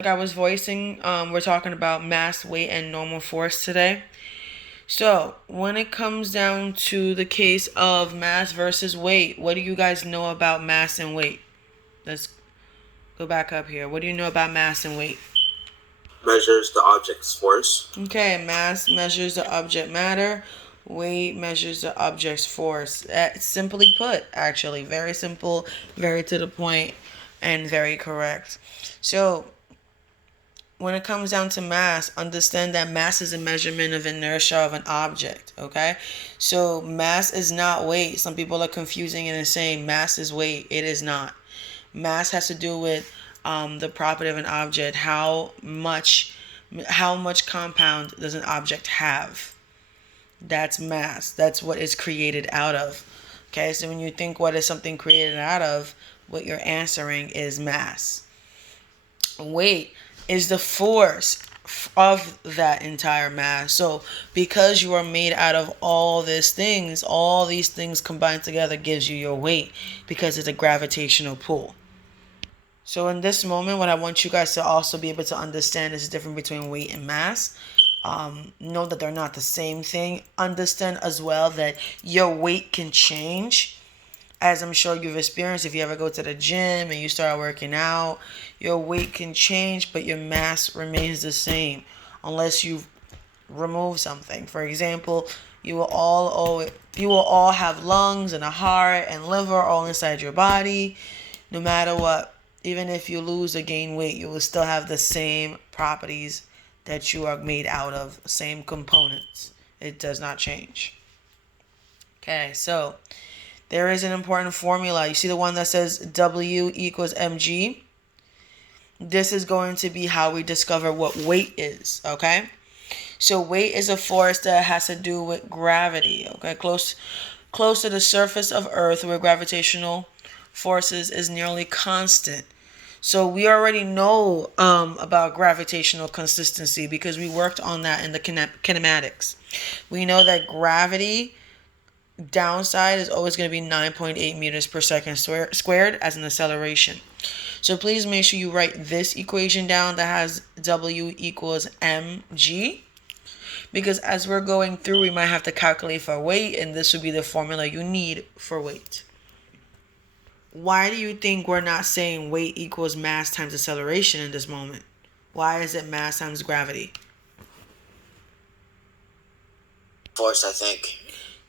Like I was voicing, we're talking about mass, weight, and normal force today. So, when it comes down to the case of mass versus weight, what do you guys know about mass and weight? Let's go back up here. What do you know about mass and weight? Measures the object's force. Okay, mass measures the object matter. Weight measures the object's force. Simply put, actually, very simple, very to the point, and very correct. So, when it comes down to mass, understand that mass is a measurement of inertia of an object, okay? So mass is not weight. Some people are confusing it and saying mass is weight. It is not. Mass has to do with the property of an object. How much compound does an object have? That's mass. That's what it's created out of. Okay, so when you think what is something created out of, what you're answering is mass. Weight is the force of that entire mass. So because you are made out of all these things combined together gives you your weight because it's a gravitational pull. So in this moment, what I want you guys to also be able to understand is the difference between weight and mass. Know that they're not the same thing. Understand as well that your weight can change, as I'm sure you've experienced. If you ever go to the gym and you start working out, your weight can change, but your mass remains the same unless you remove something. For example, you will all have lungs and a heart and liver all inside your body. No matter what, even if you lose or gain weight, you will still have the same properties that you are made out of, same components. It does not change. Okay, so there is an important formula. You see the one that says W equals mg? This is going to be how we discover what weight is, okay? So weight is a force that has to do with gravity, okay? Close to the surface of Earth where gravitational forces is nearly constant. So we already know about gravitational consistency because we worked on that in the kinematics. We know that gravity downside is always going to be 9.8 meters per second squared as an acceleration. So please make sure you write this equation down that has W equals mg, because as we're going through, we might have to calculate for weight, and this would be the formula you need for weight. Why do you think we're not saying weight equals mass times acceleration in this moment? Why is it mass times gravity? Force, I think.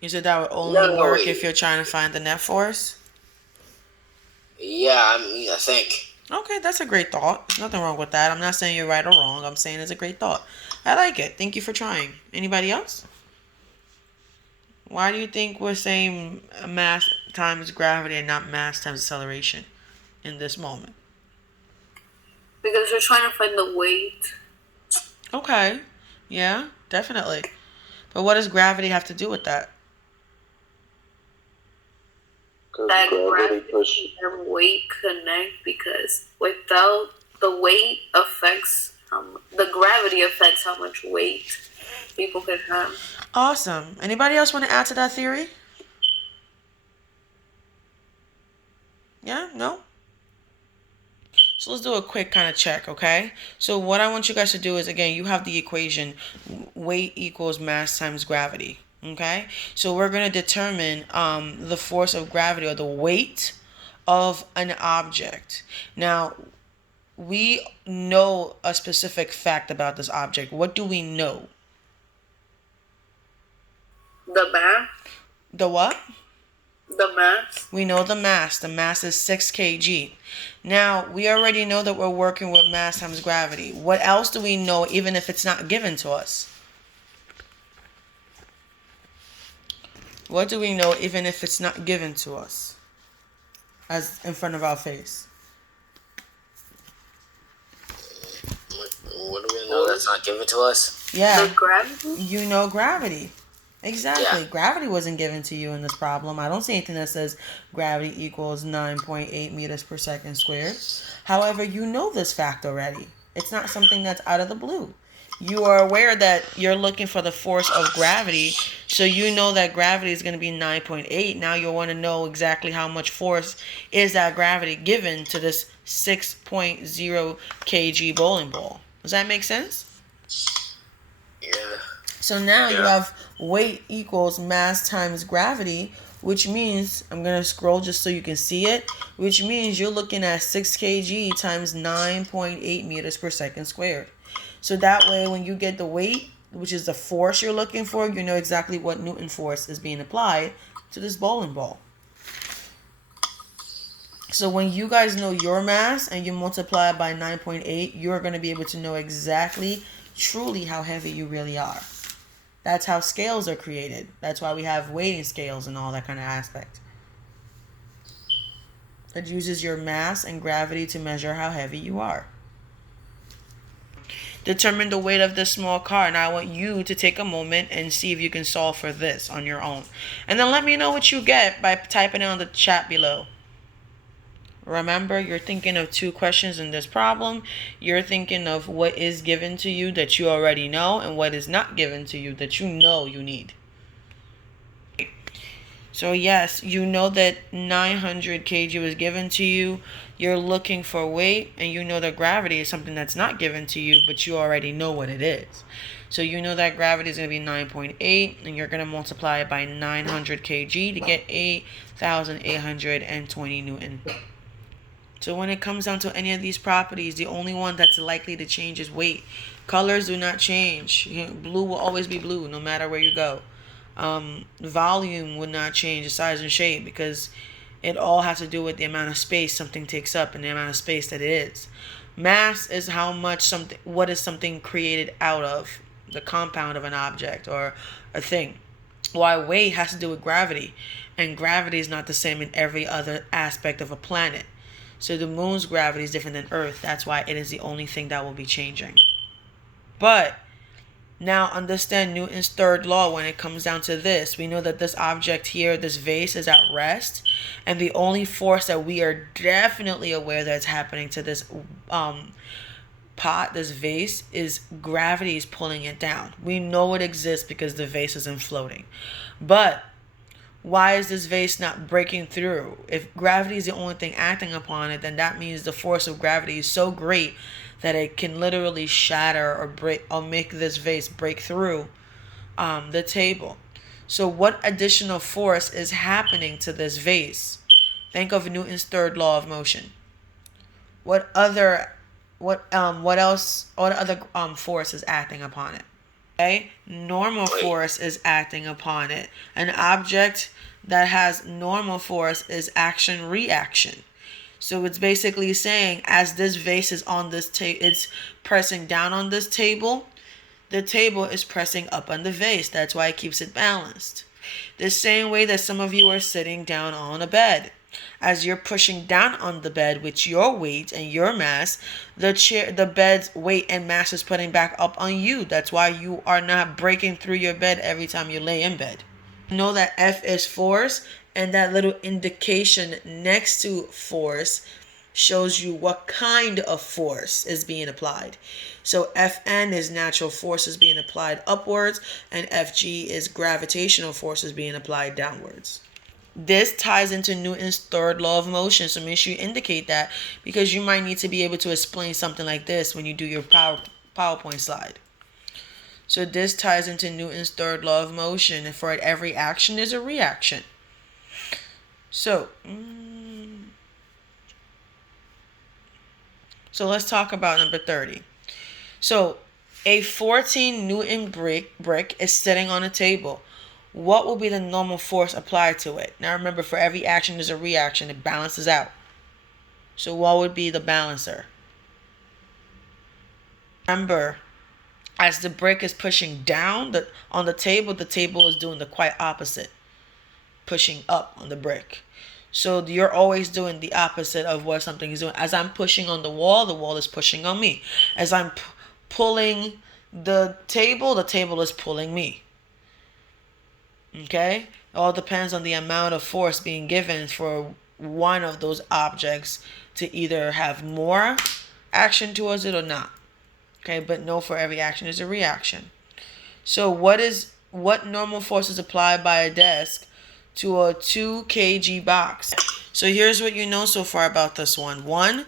You said that would only work if you're trying to find the net force? Yeah, I think. Okay, that's a great thought. There's nothing wrong with that. I'm not saying you're right or wrong. I'm saying it's a great thought. I like it. Thank you for trying. Anybody else? Why do you think we're saying mass times gravity and not mass times acceleration in this moment? Because we're trying to find the weight. Okay. Yeah, definitely. But what does gravity have to do with that? That gravity and weight connect, because without the weight affects the gravity affects how much weight people can have. Awesome. Anybody else want to add to that theory? Yeah? No? So let's do a quick kind of check, okay? So what I want you guys to do is, again, you have the equation weight equals mass times gravity, okay? So we're going to determine the force of gravity, or the weight of an object. Now, we know a specific fact about this object. What do we know? The mass. The what? The mass. We know the mass. The mass is 6 kg. Now, we already know that we're working with mass times gravity. What else do we know, even if it's not given to us? What do we know, even if it's not given to us? As in front of our face. What do we know that's not given to us? Yeah. The gravity? You know gravity. Exactly. Yeah. Gravity wasn't given to you in this problem. I don't see anything that says gravity equals 9.8 meters per second squared. However, you know this fact already. It's not something that's out of the blue. You are aware that you're looking for the force of gravity, so you know that gravity is going to be 9.8. Now you want to know exactly how much force is that gravity given to this 6.0 kg bowling ball. Does that make sense? Yeah. So now you have weight equals mass times gravity, which means, I'm going to scroll just so you can see it, which means you're looking at 6 kg times 9.8 meters per second squared. So that way, when you get the weight, which is the force you're looking for, you know exactly what Newton force is being applied to this bowling ball. So when you guys know your mass and you multiply it by 9.8, you're going to be able to know exactly, truly how heavy you really are. That's how scales are created. That's why we have weighing scales and all that kind of aspect. It uses your mass and gravity to measure how heavy you are. Determine the weight of this small car. And I want you to take a moment and see if you can solve for this on your own. And then let me know what you get by typing it on the chat below. Remember, you're thinking of 2 questions in this problem. You're thinking of what is given to you that you already know and what is not given to you that you know you need. So yes, you know that 900 kg was given to you. You're looking for weight, and you know that gravity is something that's not given to you, but you already know what it is. So you know that gravity is going to be 9.8, and you're going to multiply it by 900 kg to get 8,820 Newton. So when it comes down to any of these properties, the only one that's likely to change is weight. Colors do not change. Blue will always be blue no matter where you go. Volume would not change, the size and shape, because it all has to do with the amount of space something takes up and the amount of space that it is. Mass is how much something, what is something created out of, the compound of an object or a thing. Why weight has to do with gravity, and gravity is not the same in every other aspect of a planet. So the moon's gravity is different than Earth. That's why it is the only thing that will be changing. But now understand Newton's third law when it comes down to this. We know that this object here, this vase, is at rest. And the only force that we are definitely aware that's happening to this pot, this vase, is gravity is pulling it down. We know it exists because the vase isn't floating. But why is this vase not breaking through? If gravity is the only thing acting upon it, then that means the force of gravity is so great that it can literally shatter or break or make this vase break through the table. So what additional force is happening to this vase? Think of Newton's third law of motion. What other force is acting upon it? Okay, normal force is acting upon it. An object that has normal force is action-reaction. So it's basically saying, as this vase is on this table, it's pressing down on this table. The table is pressing up on the vase. That's why it keeps it balanced. The same way that some of you are sitting down on a bed. As you're pushing down on the bed with your weight and your mass, the bed's weight and mass is putting back up on you. That's why you are not breaking through your bed every time you lay in bed. Know that F is force, and that little indication next to force shows you what kind of force is being applied. So Fn is natural forces being applied upwards, and Fg is gravitational forces being applied downwards. This ties into Newton's third law of motion, so make sure you indicate that, because you might need to be able to explain something like this when you do your PowerPoint slide. So this ties into Newton's third law of motion, and for every action there's a reaction. So let's talk about number 30. So a 14 Newton brick is sitting on a table. What will be the normal force applied to it? Now remember, for every action there's a reaction. It balances out. So what would be the balancer? Remember, as the brick is pushing down on the table is doing the quite opposite. Pushing up on the brick. So you're always doing the opposite of what something is doing. As I'm pushing on the wall is pushing on me. As I'm pulling the table is pulling me. Okay? It all depends on the amount of force being given for one of those objects to either have more action towards it or not. Okay, but no, for every action is a reaction. So what normal force is applied by a desk to a 2 kg box? So here's what you know so far about this one. One,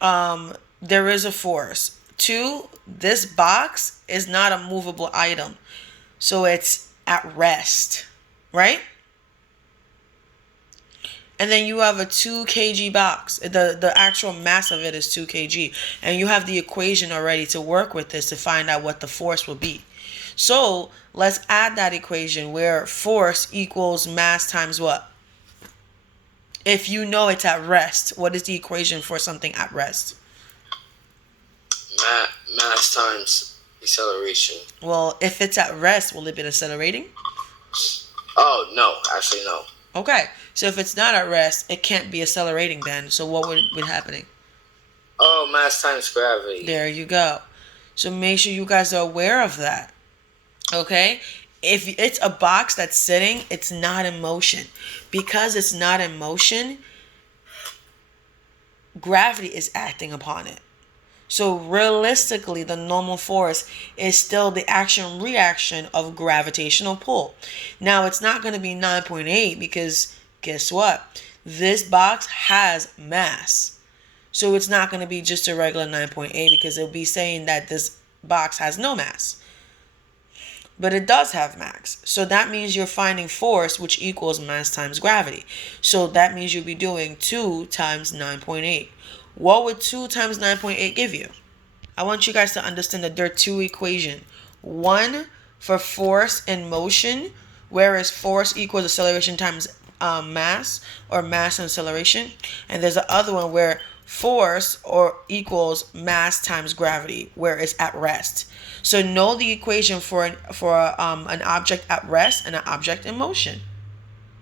there is a force. 2, this box is not a movable item. So it's at rest, right? And then you have a 2 kg box. The actual mass of it is 2 kg. And you have the equation already to work with this to find out what the force will be. So let's add that equation where force equals mass times what? If you know it's at rest, what is the equation for something at rest? Mass times acceleration. Well, if it's at rest, will it be accelerating? Oh, no. Actually, no. Okay. So if it's not at rest, it can't be accelerating then. So what would be happening? Oh, mass times gravity. There you go. So make sure you guys are aware of that. Okay? If it's a box that's sitting, it's not in motion. Because it's not in motion, gravity is acting upon it. So realistically, the normal force is still the action-reaction of gravitational pull. Now, it's not going to be 9.8 because guess what? This box has mass. So it's not going to be just a regular 9.8 because it'll be saying that this box has no mass. But it does have mass. So that means you're finding force, which equals mass times gravity. So that means you'll be doing 2 times 9.8. What would 2 times 9.8 give you? I want you guys to understand that there are 2 equations. One for force in motion, whereas force equals acceleration times mass, or mass and acceleration. And there's the other one where force or equals mass times gravity, where it's at rest. So know the equation for an object at rest and an object in motion.